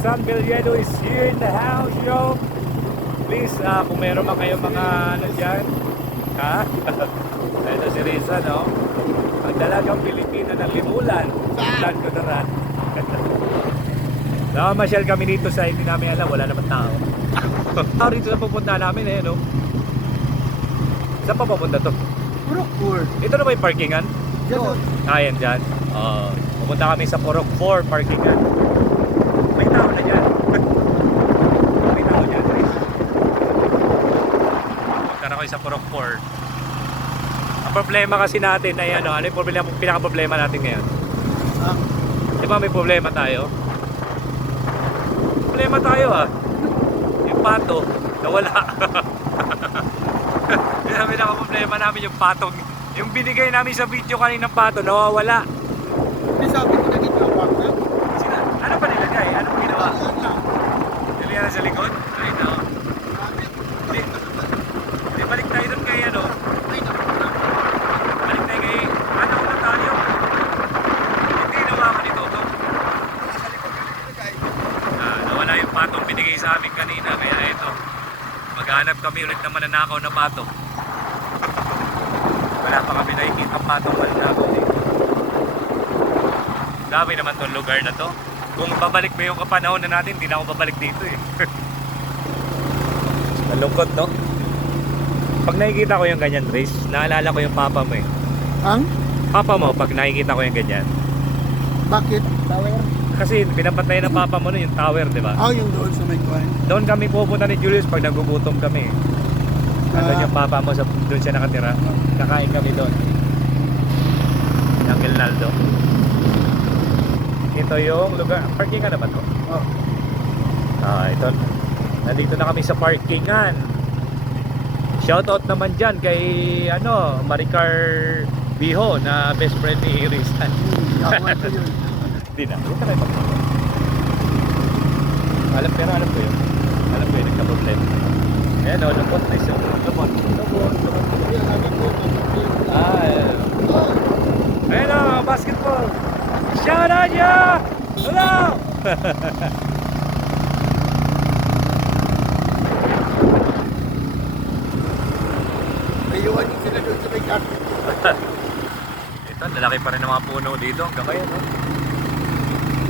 Rizan Villedo is here in the house, yo. Please, kung meron pa kayong mga ano dyan, ha? Ito si Rizan, no? Ang dalagang Pilipino ng limulan. Tan ko na ran. Nakamasyal kami dito sa hindi namin alam, wala naman tao. Rito na pupunta namin eh, no? Saan pa pupunta to? Purok. Ito na ba yung parkingan? Diyan. Ayan dyan. Pupunta kami sa Purok 4 parkingan. May tao na dyan. May tao dyan, Chris. Pupunta na kayo sa Purok 4. Ang problema kasi natin ay ano yung pinaka-problema natin ngayon? Di ba may problema tayo? Problema tayo yung pato nawala. Yung pinaka-problema namin yung patong. Yung binigay namin sa video kaninang pato nawawala. Hindi sabi ko na dito ang pato. Ano pa nilagay? Anong ginawa? Nilagay na sa likod? Ay, no. Hindi, balik tayo doon kay ano. Balik tayo kay ano na tayo. Hindi nawa ka nito. Nawala yung patong binigay sa amin kanina. Kaya ito, maghanap kami ulit ng mananakaw na pato. Wala pa kami nakikita patong mananakaw dito. Dami naman tong lugar na to. Kung babalik mo yung kapanahon na natin, hindi na ako babalik dito eh. Nalungkot, no? Pag nakikita ko yung ganyan, Trace, naalala ko yung papa mo eh. Ang? Papa mo, pag nakikita ko yung ganyan. Bakit? Tower? Kasi pinapatay ng papa mo nun yung tower, di ba? Yung doon sa may kuwan. Doon kami pupunta ni Julius pag nagugutom kami. Nandun yung papa mo, doon siya nakatira. Kakain kami doon. Yung Naldo. Ito yung lugar. Parkingan na ba ito? Ito. Nandito na kami sa parkingan. Shoutout naman dyan kay Maricar Biho na best friend ni Rizan. Yawan ko yun. Hindi na. Dito kayo pag-ito. Alam ko yun. Alam ko yun. Nagka-problem. Ayan o. Lupot. Nice yung lupot. Ayan o. Basketball. Shout out ya! Hello! Ayuan yung sila doon sa may car. Ito, lalaki pa rin ng mga puno dito. Hanggang ngayon, no?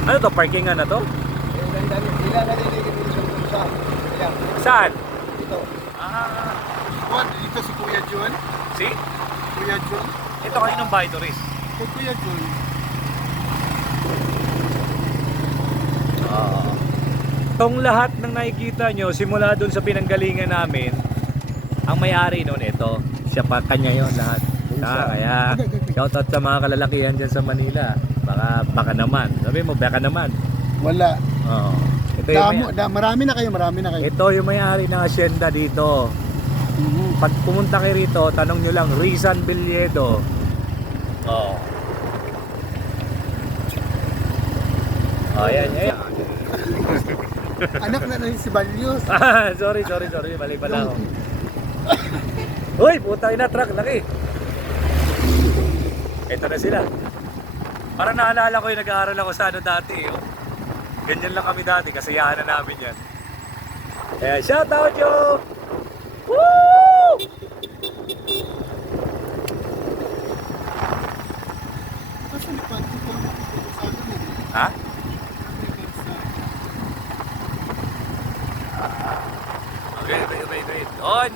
Ano to? Parkingan na to? Ilan nalililig dito sa Saan? dito. Dito si Kuya John. Si? Kuya John. Ito kayo ng bahay, Doris. Kay Kuya John. Itong lahat ng nakikita nyo, simula dun sa pinanggalingan namin, ang may-ari nun ito. Siya pa, kanya yun lahat. Kaya, shoutout sa mga kalalakihan dyan sa Manila. Baka naman. Sabi mo, baka naman. Wala. Oo. Ito yung Marami na kayo. ito yung may-ari ng asyenda dito. Pag pumunta kayo rito, tanong nyo lang, Rizan Villedo. Oo. Ayan. Anak na rin si Balyos. sorry. Mali pala ako. Uy, putang ina, truck, laki. Ito na sila. Parang naalala ko yung nag-aaral ako sa dati. Ganyan lang kami dati, kasi yahan na namin yan. Kaya shout out yo! Woo! Ha? Okay, wait. On